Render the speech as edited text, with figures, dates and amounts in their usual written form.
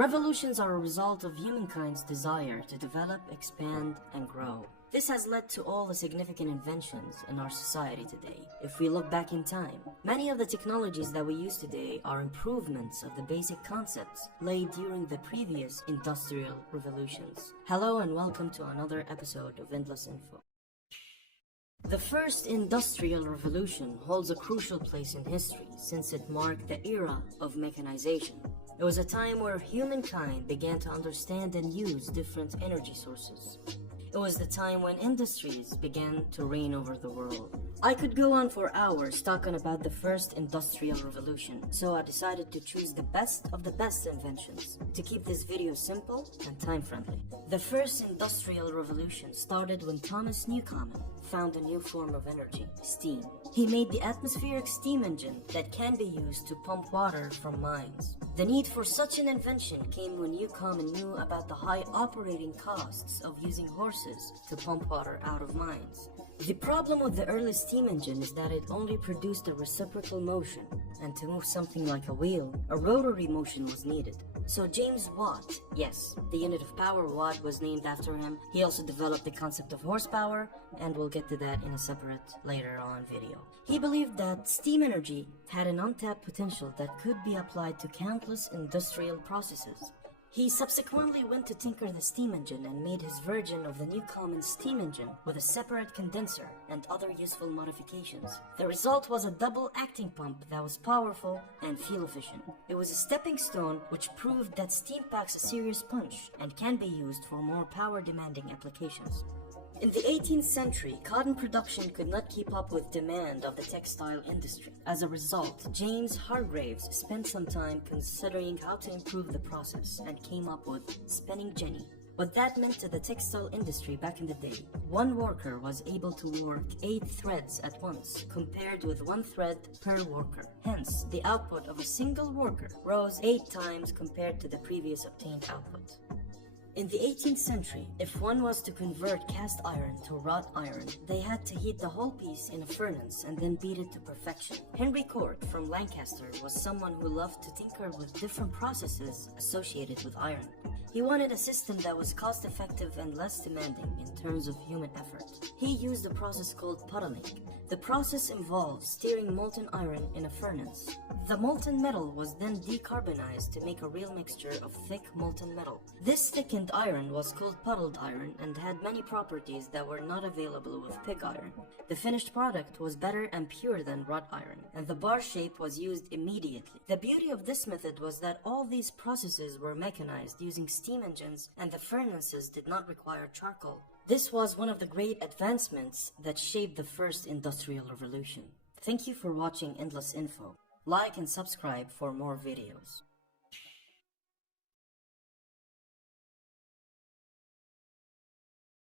Revolutions are a result of humankind's desire to develop, expand, and grow. This has led to all the significant inventions in our society today. If we look back in time, many of the technologies that we use today are improvements of the basic concepts laid during the previous industrial revolutions. Hello and welcome to another episode of Endless Info. The first industrial revolution holds a crucial place in history since it marked the era of mechanization. It was a time where humankind began to understand and use different energy sources. It was the time when industries began to reign over the world. I could go on for hours talking about the first industrial revolution, so I decided to choose the best of the best inventions to keep this video simple and time-friendly. The first industrial revolution started when Thomas Newcomen found a new form of energy, steam. He made the atmospheric steam engine that can be used to pump water from mines. The need for such an invention came when Newcomen knew about the high operating costs of using horses to pump water out of mines. The problem with the early steam engine is that it only produced a reciprocal motion, and to move something like a wheel, a rotary motion was needed. So James Watt, yes, the unit of power watt was named after him. He also developed the concept of horsepower, and we'll get to that in a separate later on video. He believed that steam energy had an untapped potential that could be applied to countless industrial processes. He subsequently went to tinker the steam engine and made his version of the Newcomen steam engine with a separate condenser and other useful modifications. The result was a double-acting pump that was powerful and fuel-efficient. It was a stepping stone which proved that steam packs a serious punch and can be used for more power-demanding applications. In the 18th century, cotton production could not keep up with demand of the textile industry. As a result, James Hargreaves spent some time considering how to improve the process and came up with spinning jenny. What that meant to the textile industry back in the day, one worker was able to work 8 threads at once, compared with 1 thread per worker. Hence, the output of a single worker rose 8 times compared to the previous obtained output. In the 18th century, if one was to convert cast iron to wrought iron, they had to heat the whole piece in a furnace and then beat it to perfection. Henry Court from Lancaster was someone who loved to tinker with different processes associated with iron. He wanted a system that was cost-effective and less demanding in terms of human effort. He used a process called puddling. The process involves stirring molten iron in a furnace. The molten metal was then decarbonized to make a real mixture of thick molten metal. This thickened iron was called puddled iron and had many properties that were not available with pig iron. The finished product was better and purer than wrought iron, and the bar shape was used immediately. The beauty of this method was that all these processes were mechanized using steam engines, and the furnaces did not require charcoal. This was one of the great advancements that shaped the first industrial revolution. Thank you for watching Endless Info. Like and subscribe for more videos.